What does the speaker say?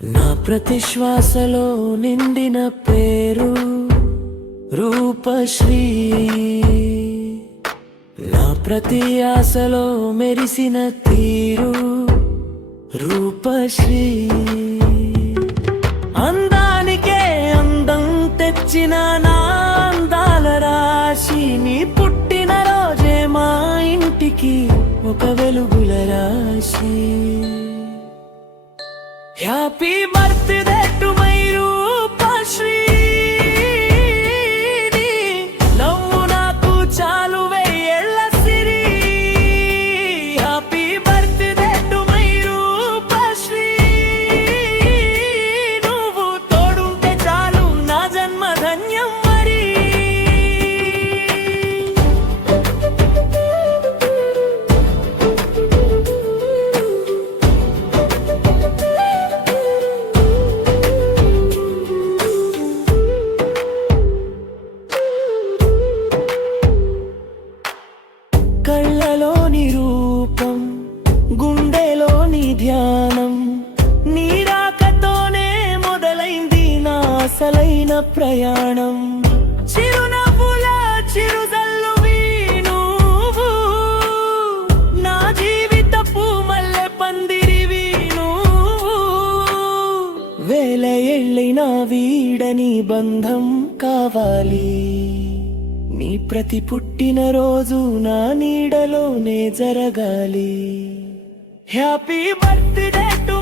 నా ప్రతి శ్వాసలో నిండిన పేరు రూపశ్రీ, నా ప్రతి ఆశలో మెరిసిన తీరు రూపశ్రీ. అందానికే అందం తెచ్చిన నా అందాల రాశి, నీ పుట్టిన రోజే మా ఇంటికి ఒక వెలుగుల రాశి. Happy birthday to my Roopasri, నవ్వు నాకు చాలు వెయ్యేళ్ళ సిరి. Happy birthday to my Roopasri, నువ్వు తోడుంటే చాలు నా జన్మ ధన్యం మరి. కళ్ళలోని రూపం, గుండెలోని ధ్యానం, నీ రాకతోనే మొదలైంది నా అసలైన ప్రయాణం. చిరునవ్వుల చిరుజల్లువి నువ్వు, నా జీవితపు మల్లె పందిరివి నువ్వు. వేల ఏళ్ళైనా వీడని బంధం కావాలి, నీ ప్రతి పుట్టినరోజు నా నీడలోనే జరగాలి. Happy birthday to